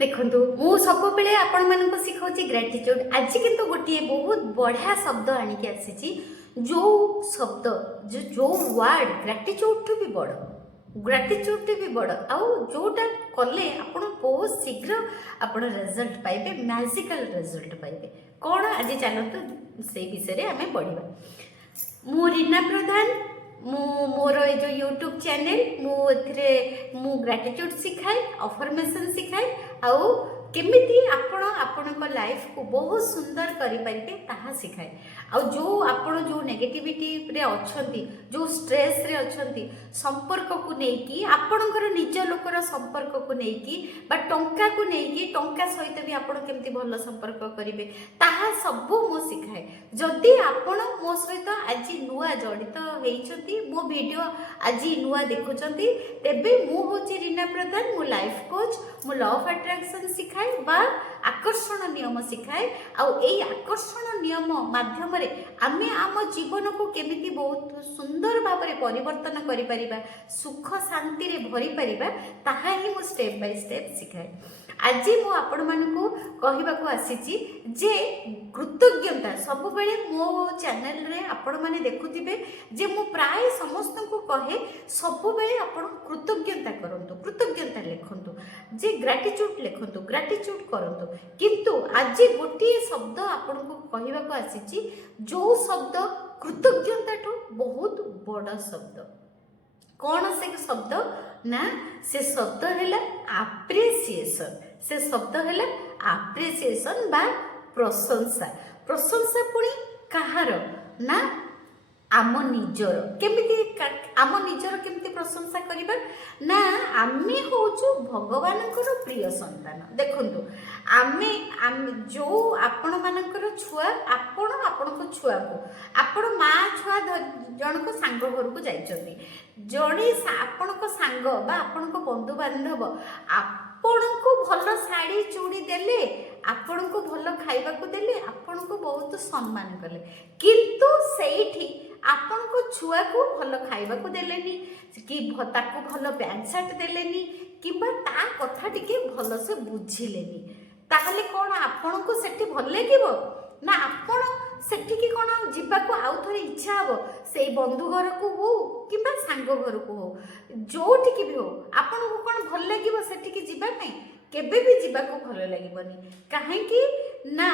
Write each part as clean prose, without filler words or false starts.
देखु मु सब बेले आपण मानक शिखाऊँ ग्रेटिट्यूड। आज किंतु गोटे बहुत बढ़िया शब्द आणिकी आसी जो शब्द जो वर्ड ग्रेटिट्यूड भी बड़ ग्रेटिट्यूड भी बड़ आउ जोटा कले आपण बहुत शीघ्र आपण रिजल्ट पाइबे, मैजिकल रिजल्ट पाइबे। कौन आज चलते से विषय आम पढ़ा। मु रीना प्रधान, मोर ये जो यूट्यूब चैनल मु ग्रेटिट्यूड शिखाए, अफर्मेशन शिखाए आउ केमिति आपण लाइफ को बहुत सुंदर करें ताहा शिखाए। आ जो आपण जो नेगेटिविटी रे अछंती, जो स्ट्रेस रे अछंती, संपर्क को नेकी आपणकर निज लोकर संपर्क को नेकी बा टंका को नेकी टंका सहित भी आपण केमिति भल संपर्क करिवे ताहा सब मो शिखाए। जदि आपण मो सहित आज नुआ जड़ित होइछंती, मो वीडियो आज नुआ देखुछंती, तेबे मु होची रीना प्रधान, मु लाइफ कोच, मु लॉ ऑफ अट्रैक्शन शिखाए बा आकर्षण नियम शिखाए। आउ एई आकर्षण नियम माध्यम आमे आम जीवन को केमिति बहुत सुंदर भाव में परिवर्तन करि परिबा, सुख शांति रे भरी परिबा, ताहा ही मु स्टेप बाय स्टेप शिखाए। आज मु आपण मानकु कहिबाकू आसीची जे कृतज्ञता सब बेले मो चैनल रे आपण माने देखुथिबे जे मु प्राय समस्त को कहे सब बेले आपण कृतज्ञता करंतु, कृतज्ञता लिखंतु, जे ग्रेटिट्यूड लिखंतु, ग्रेटिट्यूड करंतु। किंतु आज गोटे शब्द आपण को कहिबाकू आसीची जो शब्द कृतज्ञता ठो बहुत बड़ा शब्द। कौन से शब्द ना से शब्द है आप्रिसिएशन। से शब्द है आप्रिसिएशन बा प्रशंसा। प्रशंसा पुणी कहार ना आम निजर केमिति आम निजर केमिति प्रशंसा करिबा ना आमे होचु भगवानकर प्रिय संतान। देखंतु आमे जो आपण मानकर छुआ आपण आपणको छुआ को आपण मा छुआ जनक सांग घर को जाइछथि, जणे आपणको सांग बा आपणको बंधु बांधव आपणको भल साड़ी चूड़ी देले, आपणको भल खाइबा को देले, आपणको बहुत सम्मान कले, किंतु सेठी आपणको छुआ को भल खाइबा को देलेनी कि ताको भल पैंट शर्ट देलेनी किबा ता कथा टिके भल से बुझिलेनी, ताहले कोन आपणको सेठी भल लागिबो ना आपण सेठी की कोन जिबाको आउ थोड़ी इच्छा हबो से बंधु घर को हो किबा सांग घर को हो जोठी की भी हो आपणको कोन भल लागिबो सेठी की जिबा नै केबे भी जिबाको भल लागिबोनी। काहे कि ना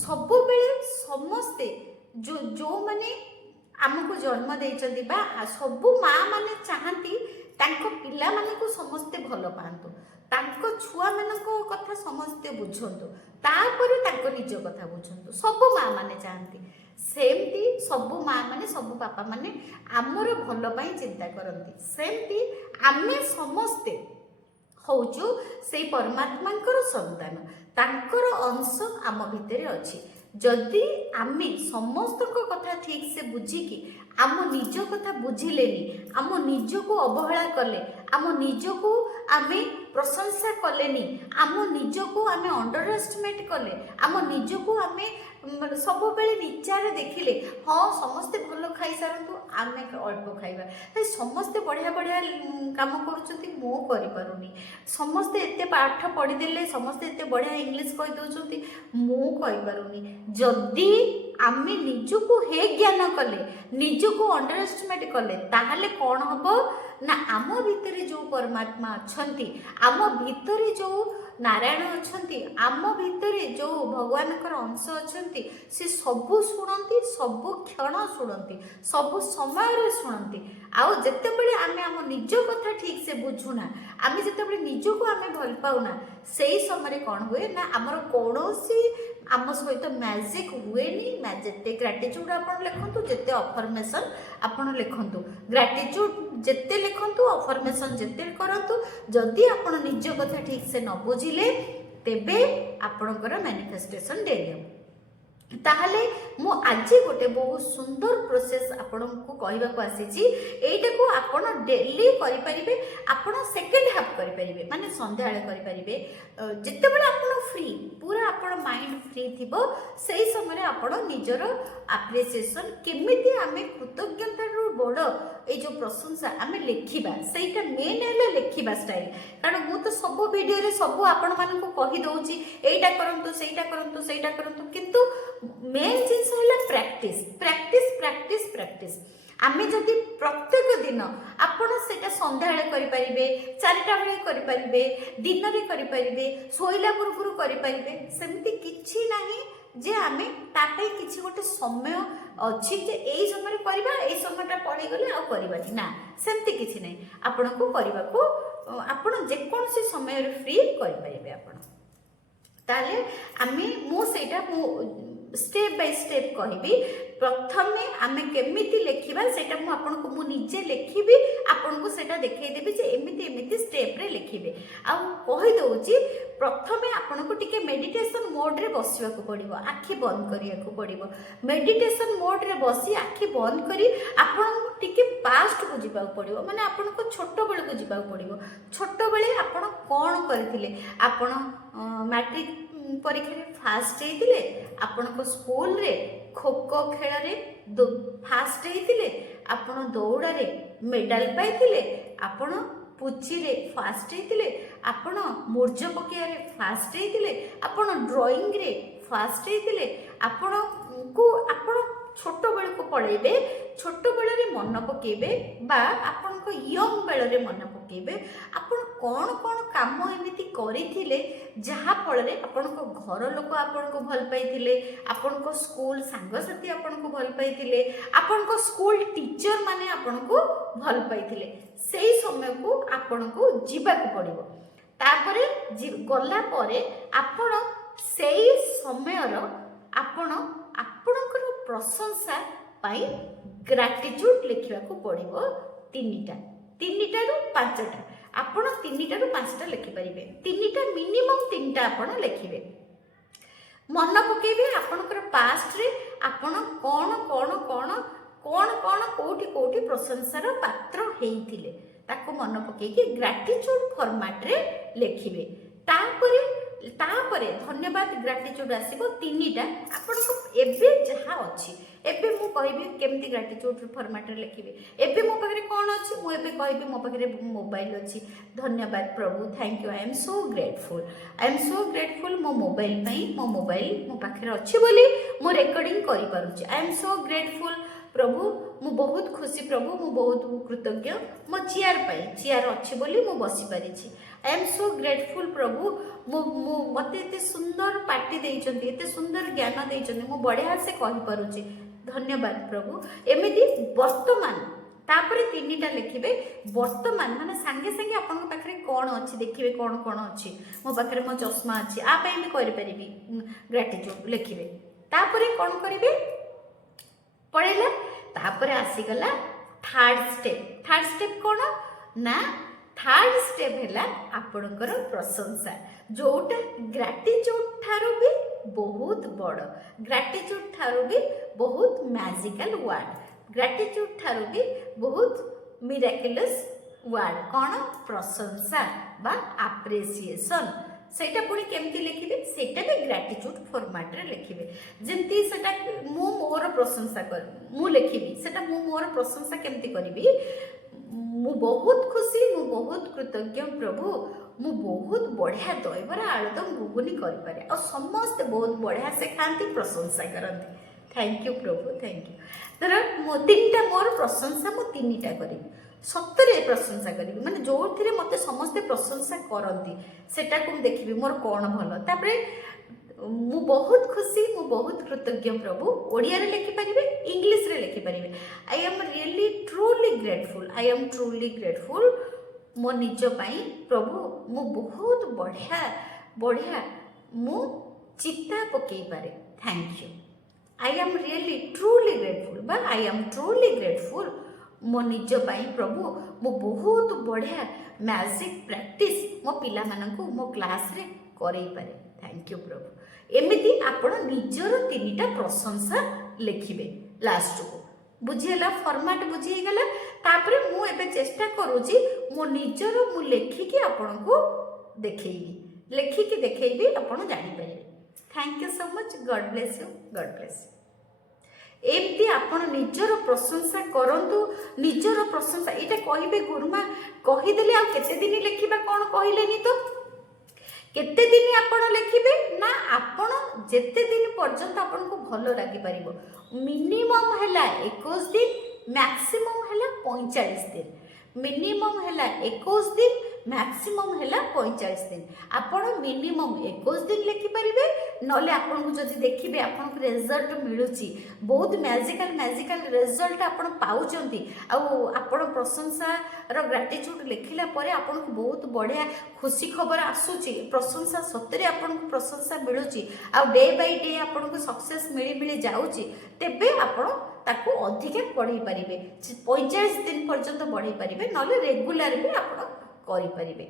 सब बेले समस्ते जो माने आमको जन्म देइचंदी बा सबु माँ माने चाहती तांको पिला माने को समस्ते भल पांतु, तांको छुआ मानको कथा समस्ते बुझंतु, तापरे तांको निज कथा बुझंतु, सबु माँ माने चाहती सेमती सबु माँ माने सबु पापा माने आमर भल पई चिंता करंती। सेमती आमे समस्ते होचु से परमात्मांकर संतान, तांकर अंश आम भितरे अछि। जदि आमे समस्त कथा ठीक से बुझिकी आम निज कथा बुझिलेनी, आम निज को अवहेला कले, आम निज को आमे प्रशंसा कलेनी, आम निज को आमे अंडर एस्टिमेट कले, आम निज को आमे सब बेले निचारे देखिले हाँ समस्ते भल खाई सारंतु आमे अल्प खाइबा, समस्ते बढ़िया बढ़िया काम करूछंती मो करि पारुनी, समस्ते एते पाठ पढ़ी देले, समस्ते एते बढ़िया इंग्लिश कहि दउछंती मो कहि पारुनी। जदि आमे निजको हे ज्ञान कले, निजको अंडर एस्टिमेट कले, ताहले कौन हबो ना आम भितरे जो परमात्मा अछंती, आम भितरे जो नारायण अछंती, आम भितरे जो भगवानकर अंश अछंती, से सबु शुणती, सबु क्षण शुणती, सबु समय शुणती। आउ जेतेबेले आमे आम निज कथा ठीक से बुझुना, आमे जेतेबेले निज को आमे भल पाउना, सेही समय कौन हुए ना आमर कौनसी आम सहित मैजिक हुएनी। जेते ग्रेटिट्यूड आपण लिखंतु, जेते अफर्मेशन आपण लिखंतु, ग्रेटिट्यूड जेते लिखंतु, अफर्मेशन जेते करंतु, जदि आपण निज कथा ठीक से न बुझिले तेबे आपणकर मैनिफेस्टेशन डेरी। ताहले मु आज गोटे बहुत सुंदर प्रोसेस आपण को कहवाक आसी एटा को आपण डेली करि परिबे आपण सेकंड हाफ करि परिबे माने संध्या करि परिबे जिते बेले आपण फ्री पूरा आपण माइंड फ्री थिबो सेही समय आपण निजर एप्रिसिएशन केमिति आमे कृतज्ञता रो बड़ ए जो प्रशंसा आमे लेखिबा सेटा मेन हेले लेखिबा स्टाइल कारण मु तो सब वीडियो रे सब आपण मानन को कहि दउची एटा करंतु सेटा करंतु किंतु मेन जिनस है प्रैक्टिस प्रैक्टिस प्रैक्टिस प्रैक्टिस आमे जदि प्रत्येक दिन आपण सेटा संध्या करि परिबे 4टा बेले करि परिबे दिन रे करि परिबे सोइला पूर्व करि परिबे सेमति किछि नाही जे आमे तापे किछि गोटे समय अछि जे एई समय करबा एई समयटा पड़ी गले आ करबानी ना सेमति किछि नाही आपण को करबा को आपण जे कोन से समय रे फ्री करि परिबे आपण ताले आमे मो सेटा स्टेप बाय स्टेप कहबी प्रथमे आमे केमिति लेखिबा सेटा मु आपन को मु निजे लेखिबी आपन को सेटा देखै देबी जे एमिति एमिति स्टेप रे लेखिबे आ कहि दउची प्रथमे आपन को टिके मेडिटेशन मोड रे बसिबा को पड़िबो आखि बंद करिया को पड़िबो मेडिटेशन मोड रे बसी आखि बंद करी आपन को टिके पास्ट को जिबा को पड़िबो माने आपन को छोटो बेले को जिबा को पड़िबो छोटो बेले आपन कोन करथिले आपन मैट्रिक परीक्षा फास्ट होइतिले आपण को स्कूल रे खो खो खेल रे फास्ट होइतिले आपण दौड़ा रे मेडल पाइतिले आपण पुची रे फास्ट होइतिले आपण मूर्ज पकिया रे फास्ट होइतिले आपण ड्राइंग रे फास्ट होइतिले आपण को आपण छोट बेल को पढ़ेबे छोट बेल रे मन पकेबे बा आपण को यंग बेल रे मन पकेबे आपण कौन कौन काम एमिति करिथिले जहा फल रे आपण को घर लोक आपण को भल पाइथिले आपण को स्कूल संग साथी आपण को भल पाइथिले आपण को स्कूल टीचर माने आपण को भल पाइथिले सेही समय को आपण को जीवा को पड़िबो तापरे गला परे आपण सेही समय रो आपण आपणकर प्रशंसा पाई ग्रैटिट्यूड लिखा को पड़ो तीन रु 5टा आपण 3टा रु 5टा लिखिपारे 3टा मिनिमम 3टा आपण लिखिबे मन पकेबे आपणकर पास्ट रे आपण कौन कौन कौन कौन कौन कोठी कोठी प्रशंसार पात्र हेइथिले ताको मन पकेकी ग्रैटिट्यूड फॉर्मेट रे लिखिबे तापरे धन्यवाद ग्रैटिट्यूड आसीबो 3टा आपण को एबे जहा अछि एबे मु कहबी केमती ग्रैटिट्यूड फॉर्मेट रे लिखिबे एबे मो पाखरे कोन अछि मु एबे कहबी मो पाखरे मोबाइल अछि धन्यवाद प्रभु thank you I am so grateful मो मोबाइल पई मो मोबाइल मो पाखरे अछि बोली मो रिकॉर्डिंग करि पारुछि आई एम सो ग्रेटफुल प्रभु मु बहुत खुशी प्रभु मु बहुत कृतज्ञ मो चेयर पाई चेयर अछि बोली मु बसी पारिछि आई एम सो ग्रेटफुल प्रभु मते एते सुंदर पार्टी देइचंती एते सुंदर ज्ञान देइचंती मु बढ़िया से कहि पारुछि धन्यवाद प्रभु एमिति वर्तमान तापरे 3टा लिखिबे वर्तमान माने संगे संगे आपन को पाखरे कोन अछि देखिबे कोन कोन अछि मो पाखरे मो चश्मा अछि आ पई मी करि परिबी ग्रैटिट्यूड लिखिबे तापरे कोन करिवे पड़ेला तापरे आसी गला थर्ड स्टेप कोन ना थर्ड स्टेप हैला आपणकर प्रशंसा जोटा ग्रैटिट्यूड थारो भी बहुत बड़ ग्रैटिट्यूड थारो भी बहुत मैजिकल वर्ड ग्रैटिट्यूड थारो भी बहुत मिराकुलस वर्ड कौन प्रशंसा बा एप्रिसिएशन सेटा पुणी केमती लिखिबे सेटा भी ग्रैटिट्यूड फॉर्मेट रे लिखिबे जेमती सेटा मु मोर प्रशंसा कर मु लिखिबी सेटा मु मोर प्रशंसा केमती करिबी मु बहुत खुशी मु बहुत कृतज्ञ प्रभु मु बहुत बढ़िया दहीबरा आलुदम घुगुनी करि पारे और समस्त बहुत बढ़िया से खाती प्रशंसा करती thank you Prabhu thank you तर मो 3टा मोर प्रशंसा मु 3टा करी सत्तरे प्रशंसा करी माने जो थिरे मते समस्त प्रशंसा करती सेटा को देखिबी मोर कोन भलो तापरे मु बहुत खुशी मु बहुत कृतज्ञ प्रभु ओडिया रे लिखि परिबे इंग्लिश रे लिखि परिबे I am really truly grateful मो निज पाई प्रभु मु बहुत बढ़िया बढ़िया मु चित्ता पकई पारे thank you I am really truly grateful बा आई एम ट्रूली ग्रेटफुल मो निज पाई प्रभु मु बहुत बढ़िया मैजिक प्रैक्टिस मो पिला मानकु मो क्लास रे करई पारे थैंक थैंक यू प्रभु। एमती आपण निजर 3टा प्रशंसा लिखिबे लास्ट को बुझीगला फॉर्मेट बुझीगला। तापरे मु एबे चेष्टा करूची मो निजर मु लेखिकी आपण को देखैबी लेखिकी देखैबी आपण जानि परिबे। Thank you so much God bless you God bless you. एमती आपण निजर प्रशंसा करंतु निजर प्रशंसा एटा कहिबे गुरुमा कहिदेले आ केते दिन लिखिबा कोन कहिलेनी तो केते दिन आपण लिखिबे ना आपण जेते दिन पर्यंत आपण को भलो लागि परिबो। मिनिमम हैला 21 दिन मैक्सिमम हैला 45 दिन मिनिमम हैला 21 दिन मैक्सिमम हैला 45 दिन। आपण मिनिमम 21 दिन लिखि परिबे नले आपण को जदि देखिबे आपण को रिजल्ट मिलुची बहुत मैजिकल रिजल्ट आपण पाउचंती आ आपण प्रशंसा रो ग्रेटिट्यूड लिखिला परे आपण को बहुत बढ़िया खुशी खबर आसुची प्रशंसा सतरे आपण को प्रशंसा मिलुची आ डे बाय डे आपण को सक्सेस मिली जाउची तेबे आपण ताको अधिक बढ़ाई पारिबे 45 दिन पर्यंत बढ़ाई पारिबे नले रेगुलर भी आपण करि पारिबे।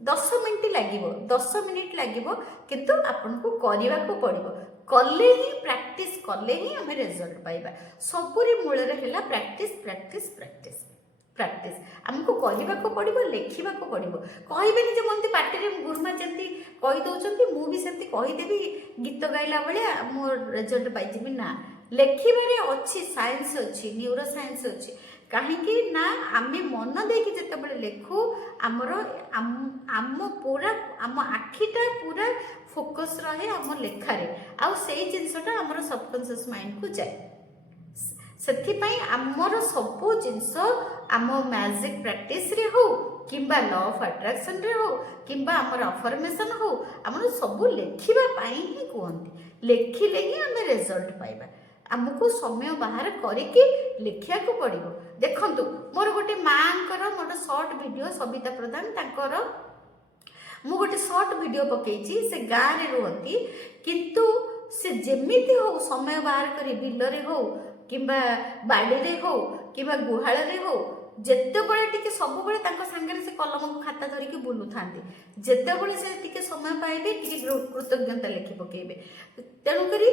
10 मिनिट लागिबो 10 मिनिट लागिबो किंतु आपन को करिवा को पड़िबो कले ही प्रैक्टिस कले ही हमें रिजल्ट पाइबा। सबुरी मूल रे हैला प्रैक्टिस प्रैक्टिस प्रैक्टिस प्रैक्टिस हमको करिवा को पड़िबो लेखिवा को पड़िबो कहबेनी जे मन्ते पार्टी रे गुरुमा जंती कहि दउचंती मु भी सेंती कहि देबी गीत गाइला बेले मोर रिजल्ट पाइ जिबी ना लेखिबारे अछि साइंस अछि न्यूरो साइंस अछि कहीं ना आम मन देकी जिते लेखु आमर आम पूरा आम आखिटा पूरा फोकस रहे आम लेखारे आउ से जिनसटा आमर सबकॉन्शियस माइंड को जाए से आमर सब जिनस आम मैजिक प्रैक्टिस रे हो किंबा लॉ ऑफ अट्रैक्शन रे हो किंबा आमर अफर्मेशन हो आमर सब लेखिबा पाई ही कहते लेखिले ही आम रिजल्ट पाइबा। आमको समय बाहर करके लिखिया को पड़ो। देखंतु मोर गोटे मांकर मोर शॉर्ट वीडियो सबिता प्रधान तांकर मु गोटे शॉर्ट वीडियो पकेची से गाँ रे रहती किंतु से जेमिति हो समय बाहर करी बिलरे हो किंबा बाड़ी रे हो किंबा गुहाल रे हो जेते बळे टिके सब बळे तांको संगे से कलम को खाता धरि के बुलु थांती जेते बळे से टिके समय पाइबे टिके कृतज्ञता लिखि पकेबे। तेणु करी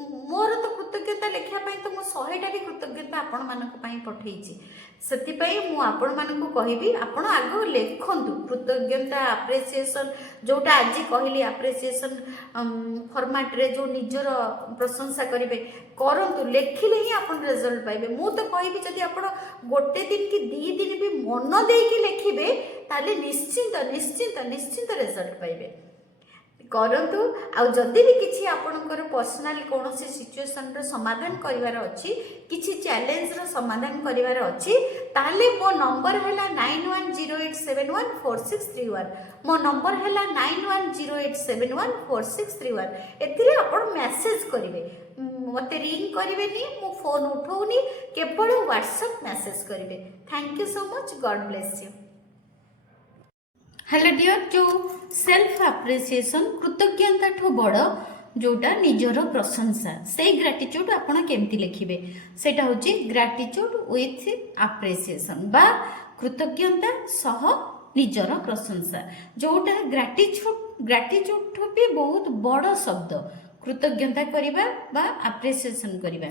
मोर तो कृतज्ञता लेखिया तो मो 100टा भी कृतज्ञता आपण मानक पई पठेइची सेति मु आपण मानक कहबी आपण आग लेखंतु कृतज्ञता अप्रिसिएशन जोटा आज कहली अप्रिसिएशन फॉर्मेट रे जो निजर प्रशंसा करिवे करंतु लेखिले ही आपण रिजल्ट पाइबे। मु तो कहबी जदि आपण गोटे दिन कि 2 दिन भी मन देकी लेखिबे ताले निश्चिंत निश्चिंत निश्चिंत रिजल्ट पाइबे करंतु आ जदि भी किछि आपनकर पर्सनल कोनोसी सिचुएशन रो समाधान करिवार अछि किछि चैलेंज रो समाधान करिवार अछि ताले मो नंबर हैला 9108714631 मो नंबर हैला 9108714631 एथिरे आपण मेसेज करिवे मते रिंग करिवेनी मो फोन उठौनी केवल व्हाट्सएप मेसेज करिवे। Thank you so much God bless you. Hello dear जो सेल्फ अप्रिसिएशन कृतज्ञता ठो बड़ जोटा निजर प्रशंसा से ग्रेटिट्यूड आपण केमती लिखिबे सेटा होची ग्रेटिट्यूड विथ अप्रिसिएशन बा कृतज्ञता सह निजर प्रशंसा जोटा ग्रेटिट्यूड ठो भी बहुत बड़ शब्द कृतज्ञता करिबा बा अप्रिसिएशन करिबा।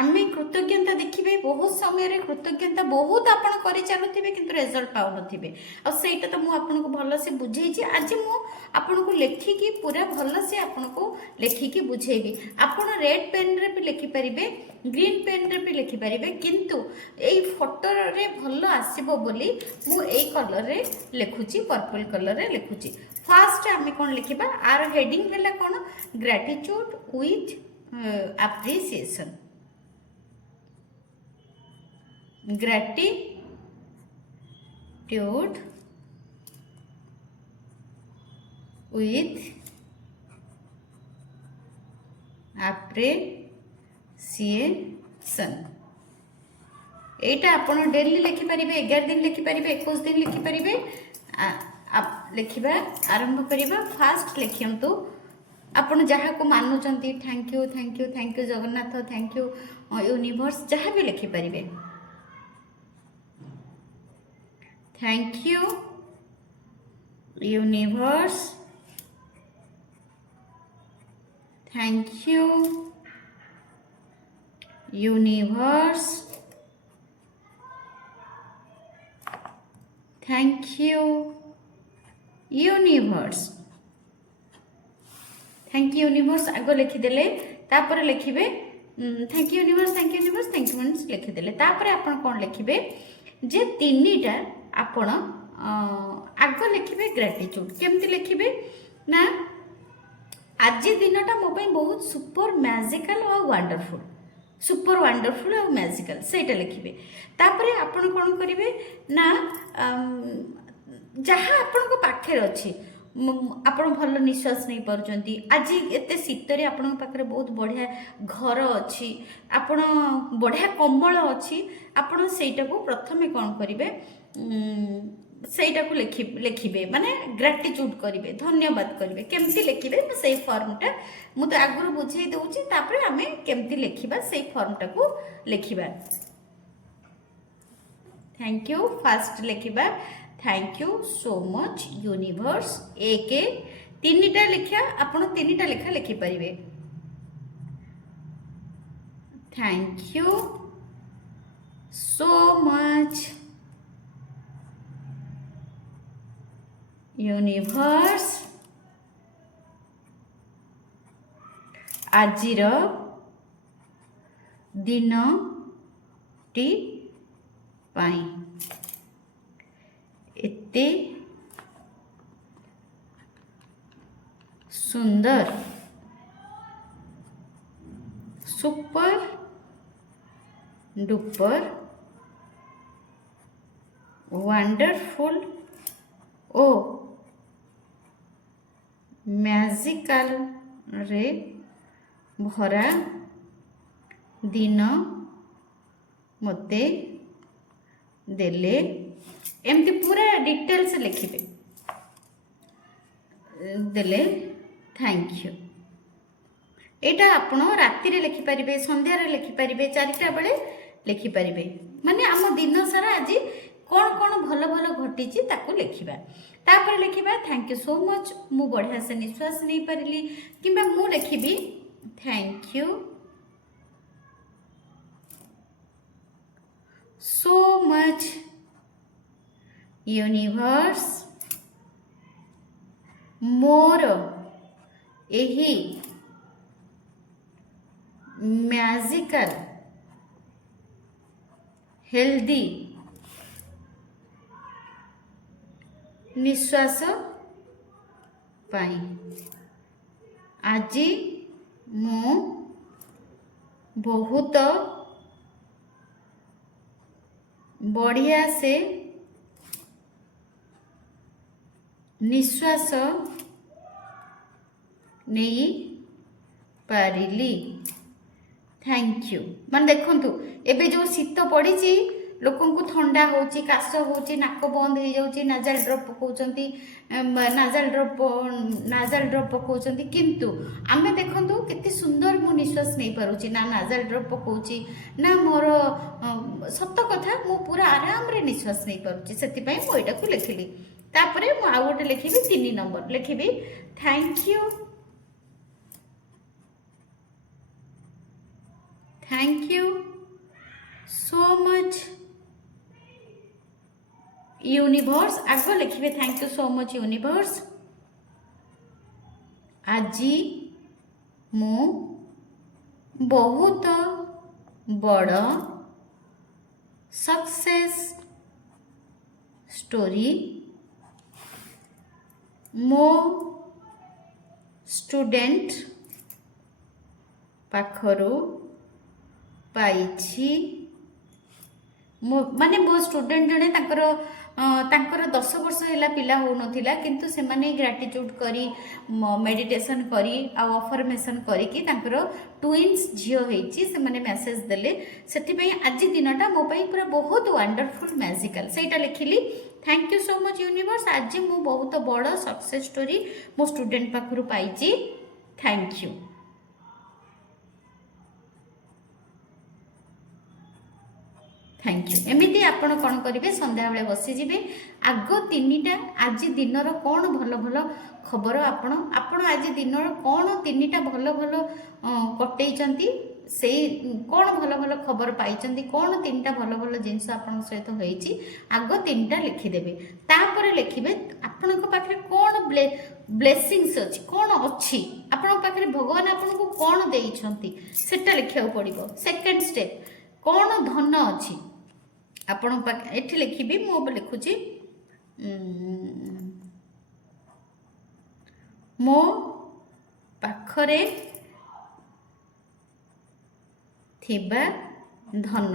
आमे कृतज्ञता देखिबे बहुत समय रे कृतज्ञता बहुत आपण करि चालुथिबे किंतु रिजल्ट पाउ नथिबे आ सेटा तो मु आपण को भलो से बुझेइछि आज मु आपण को लेखि की पूरा भलो से आपण को लेखि की बुझेइबी। आपण रेड पेन रे भी लिखि परिबे ग्रीन पेन रे भी लिखि परिबे किंतु एई फोटो रे भलो आसीबो बोली मु एई कलर रे लेखुची पर्पल कलर रे लेखुची। फर्स्ट आमे कोन लिखिबा आर हेडिंग हैला कोन gratitude with appreciation gratitude with appreciation एटा आपण डेली लिखि परिबे 11 दिन लिखि परिबे 21 दिन लिखि परिबे लिखिबा आरंभ करिबा। फास्ट लिखियंतु आपण जहा को मानुचंती thank you thank you thank you Jagannath thank you universe जहा भी लिखि परिबे thank you universe thank you universe, thank you universe, thank you universe आग लिखिदेले तापर लिखिबे thank you universe, thank you universe, thank you universe लिखिदेले तापर आपण कोन लिखिबे जे तीनटा आपण आग लिखिबे ग्रेटिट्यूड केमती लिखिबे ना आज दिनटा मो बहुत सुपर मैजिकल और वंडरफुल, सुपर वंडरफुल और मैजिकल सेटा लिखिबे तापर आपण कोन करिवे ना जहाँ आपण को पाखे अछि आपण भल निश्वास नहीं पारुचंती आज एते शीतरे आपण पाखरे बहुत बढ़िया घर अछि आपण बढ़िया कंबल अछि आपण सेटा को प्रथमे कोन करिवे सेटा को लिखिबे माने ग्रेटिट्यूड करिवे धन्यवाद करिवे केमती लिखिबे से फॉर्मटा मु तो आगुरु बुझाई दउची तापर आमे केमती लिखिबा से फॉर्मटा को लिखिबा थैंक यू फास्ट लिखिबा thank you so much universe एक तीनटा लिखा आपण तीनटा लेखा लिखि परिवे thank you so much universe आजिर दिन टी पाई एते सुंदर सुपर डुपर वंडरफुल ओ मैजिकल रे भरा दिन मते देले एमती पूरा डिटेल्स लिखिबे देले थैंक यू एटा आपण राति रे लिखि परिबे संध्या रे लिखि परिबे 4टा बेले लिखि परिबे माने आम दिन सारा आज कौन कौन भल भल घटी ताकू लिखिबा तापर लिखिबा थैंक यू सो मच मु बढ़िया से निश्वास नहीं पारिली किंबा मु लिखिबी thank you so much universe मोर एही मैजिकल हेल्दी निश्वास पाई आज मु बहुत बढ़िया से निश्वास नहीं पारिली थैंक यू मान देखंतु एबे जो शीत पड़ी लोकन को ठंडा होची काश होची नाक बंद हो जाउची नाजल ड्रॉप पकाउचंती नाजल ड्रॉप पकाउचंती किंतु आमे देखंतु केते सुंदर मु निश्वास नहीं पारुची ना नाजल ड्रॉप पकाउची ना मोर सत्य कथा मु पूरा आराम रे निश्वास नहीं पारुची सेति पई मु एटा को लिखिली तापरे मु आ गोटे लिखिबी 3 नंबर लिखिबी thank you so much universe आग लिखिबे thank you so much universe आज मु बहुत बड़ सक्सेस स्टोरी मो स्टूडेंट पाखरु पाइछि माने मो स्टूडेंट जने तांकर 10 वर्ष हैला पिला हो नथिला किंतु से माने ग्रेटिट्यूड करी मेडिटेशन करी आ अफर्मेशन करी कि तांकर ट्विन्स झियो हेछि से माने मेसेज देले सेति पई आज दिनटा मो पई पूरा बहुत वंडरफुल मैजिकल सेटा लिखिली thank you so much universe आज मु बहुत बड़ सक्सेस स्टोरी मो स्टूडेंट पाखरु पाइछि थैंक यू थैंक यू एमती आपण कौन करेंगे संध्या बेले बसीजे आग 3टा आज दिनर कौन भल भल खबर आपण आपण आज दिन कौन तीन टा भल भल कटई से कौन भल भल खबर पाई कौन तीन टा भल भल जिनस आपण सहित होईची आग तीन टा लिखिदेवे तापर लिखिबे आपण पाखे कौन ब्लेसिंग्स अच्छी कौन अच्छी आपण पाखे भगवान आपन को कौन देइछंती सेटा लिखिया पड़िबो। सेकंड स्टेप कौन धन अच्छी आपण पाखे एठी लिखिबी मो लिखुची मो पाखरे थिबा धन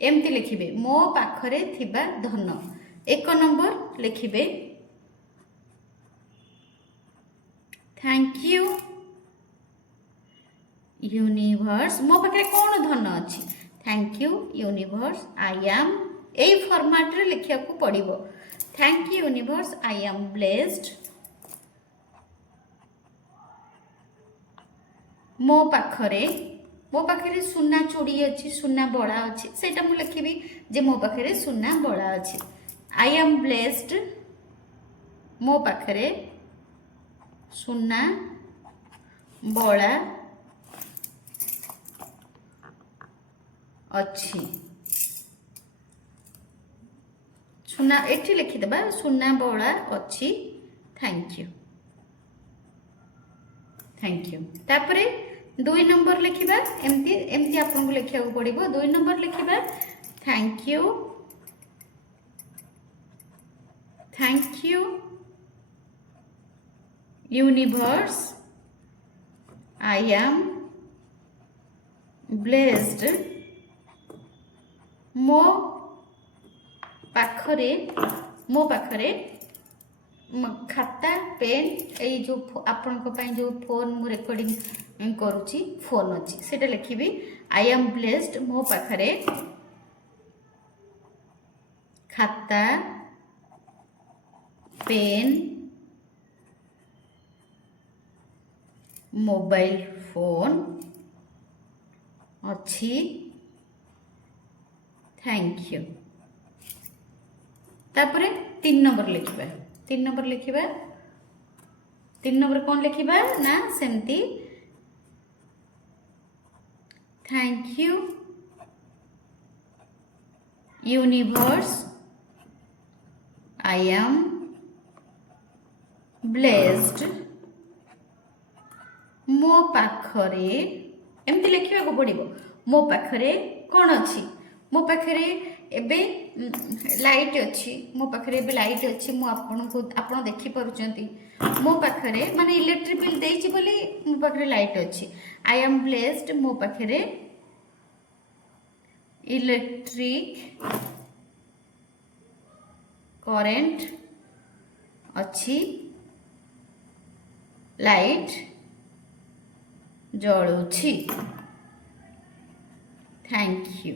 एमती लिखिबे मो पाखरे थिबा धन। एक नंबर लिखिबे थैंक यू यूनिवर्स मो पाखरे कौन धन अच्छी thank you universe I am a format रे लिखिया को पड़िबो। Thank you universe I am blessed मो पाखरे सुना चूड़ी अच्छी सुना बड़ा अच्छी सेटा मु लिखिबी जे मो पाखरे सुना बड़ा अच्छी। आई एम ब्लेस्ड मो पाखरे सुना बड़ा अच्छी सुना एठी लिखिदेबा सुना बड़ा अच्छी थैंक यू तापरे 2 नंबर लिखिबा एमती एमती आपन को लिखिया को पड़िबो। 2 नंबर लिखिबा thank you universe I am blessed मो पाखरे खाता पेन ए जो आपण को पई जो फोन मु रिकॉर्डिंग करूची फोन अच्छी सेटा लिखिबी आई एम ब्लेस्ड मो पाखरे खाता पेन मोबाइल फोन अच्छी थैंक यू तापरे 3 नंबर लिखिबा 3 नंबर लिखिबा 3 नंबर कौन लिखिबा ना सेमती thank you universe I am blessed मो पाखरे एमती लिखा को पड़ो मो पाखरे कौन अच्छी मो पाखरे एबे लाइट अच्छी मो पाखरे एबे लाइट अच्छी मु आपन देखि पारुचंती मो पाखरे माने इलेक्ट्रिक बिल देछि बोली मो पाखरे लाइट अच्छी। आई एम ब्लेस्ड मो पाखरे इलेक्ट्रिक करेंट अच्छी लाइट जळुछि थैंक यू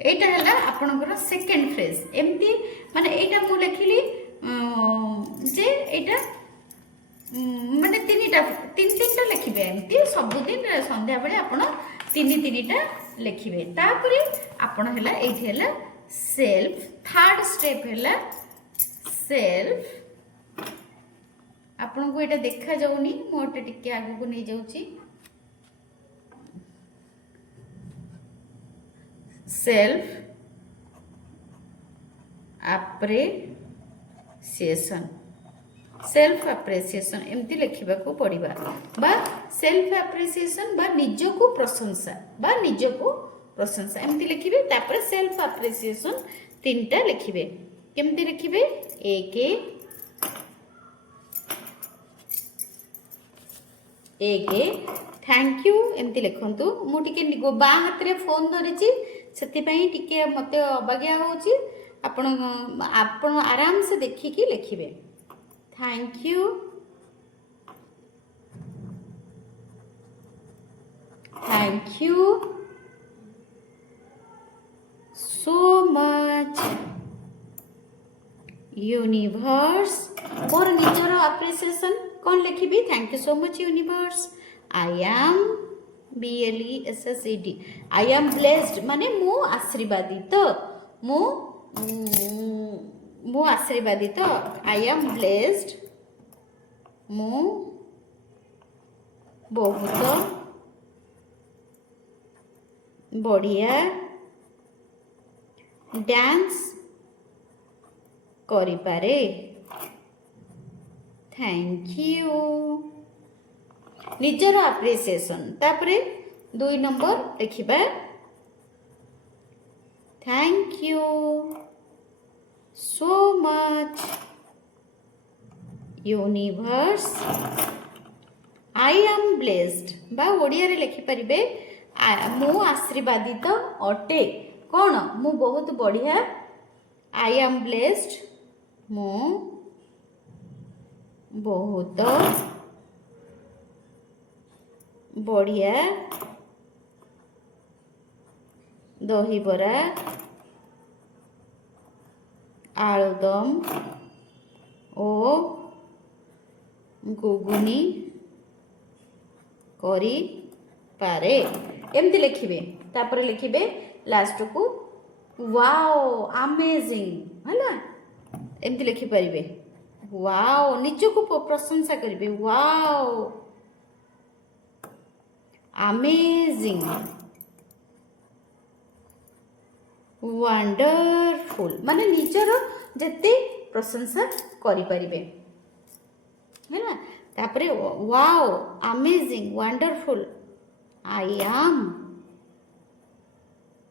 एटा हला आपनकर सेकंड फ्रेज एमती माने एटा मु लिखिली जे एटा माने तीनटा लिखिबे एमती सब दिन संध्या बेले आपण तीनटा लिखिबे तापरे आपण हला एठी हला सेल्फ थर्ड स्टेप हला सेल्फ आपण को एटा देखा जाउनी मोटे टिके आगु को नै जाउची सेल्फ एप्रिसिएशन एमती लिखा को पड़िबा बा सेल्फ एप्रिसिएशन बा निजको प्रशंसा एमती लिखिबे तापर सेल्फ एप्रिसिएशन तीनटा लिखिबे केमती लिखिबे एक थैंक यू एमती लिखंतु मु टिके बा हाथ रे फोन धरिची सेतिपई टिके मते अबाग्या होची आपण आराम से देखिकी लिखिबे thank you so much universe मोर निजर एप्रिसिएशन कौन लिखिबी thank you so much universe I am BLESSED I am blessed माने मु आशीर्वादित ମୁଁ ଆଶୀର୍ବାଦିତ ଆଇ ଆମ୍ ବ୍ଲେସ୍ଡ ମୁଁ ବହୁତ ବଢ଼ିଆ ଡ୍ୟାନ୍ସ କରିପାରେ थैंक यू निजर अप्रिसिएशन तापरे 2 नंबर लिखिबा thank you so much universe I am blessed बा ओडिया रे लिखि परिबे मु आशीर्वादित अटे कौन मु बहुत बढ़िया आई एम ब्लेस्ड मु बहुत बढ़िया दहीबरा आलुदम ओ गुगुनी करी पारे एमती लिखिबे तापर लिखिबे लास्ट को वाओ अमेजिंग है एमती लिखि पारिबे वाओ निजको प्रशंसा करिबे वाओ अमेजिंग वंडरफुल माने निजर जते प्रशंसा करि पारिबे है ना तापरे wow amazing wonderful I am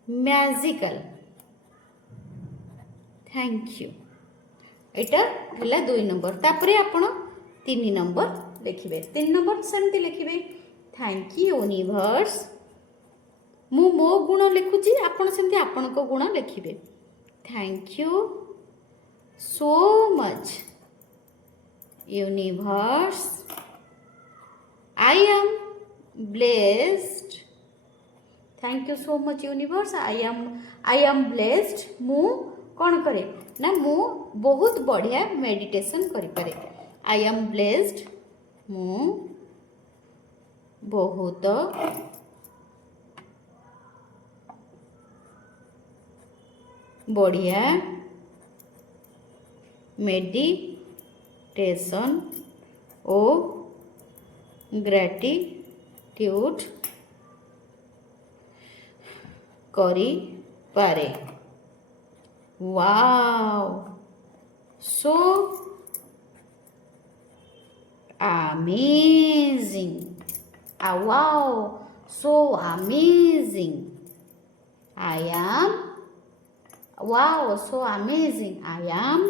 magical thank you एटा हला 2 नंबर तापरे आपण 3 नंबर लिखिबे 3 नंबर सेमती लिखिबे थैंक यू यूनिवर्स मु मो गुण लिखुची आपण सेमती आपण को गुण लिखिबे thank you so much universe I am blessed thank you so much universe I am blessed मु कौन करे ना मु बहुत बढ़िया मेडिटेशन करि पारे आई एम ब्लेस्ड मु बहुत बढ़िया मेडिटेशन ओ ग्रेटिट्यूड करी पारे wow so amazing wow so amazing I am wow so amazing I am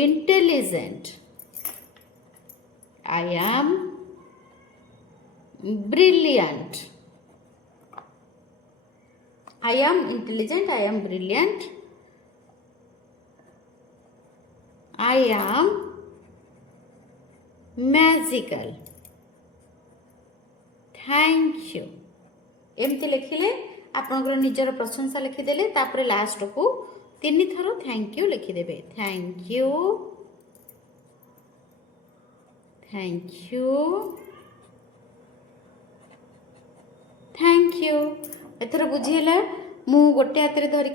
intelligent I am brilliant I am intelligent, I am brilliant, I am magical, thank you एमती लिखिले आपनकर निजर प्रशंसा लिखिदेले तापरे लास्ट को 3 थर thank you लिखिदेबे thank you thank you एथर बुझीला मु गोटे हाथ रे धरिकी